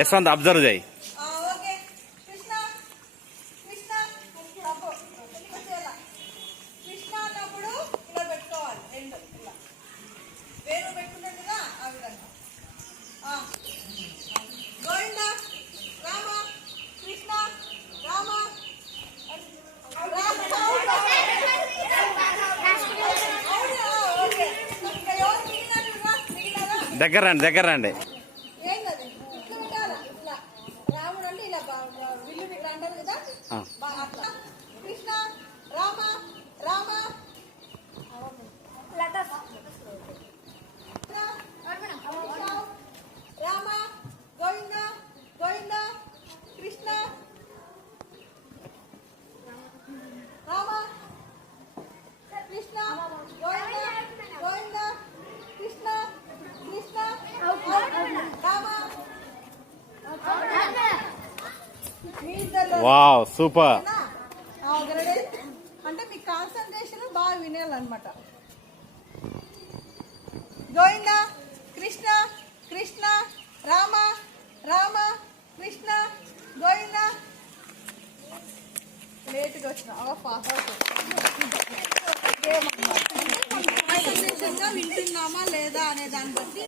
Yashwant observe చేయి. దగ్గర రండి, దగ్గర రండి. Wow, super. అంటే మీ కాన్సంట్రేషన్ బాగా వినేయాలన్నమాట. గోవింద కృష్ణ కృష్ణ రామ రామ కృష్ణ గోవింద. లేట్గా వచ్చిన కాన్సంట్రేషన్ గా వింటున్నామా లేదా అనే దాన్ని బట్టి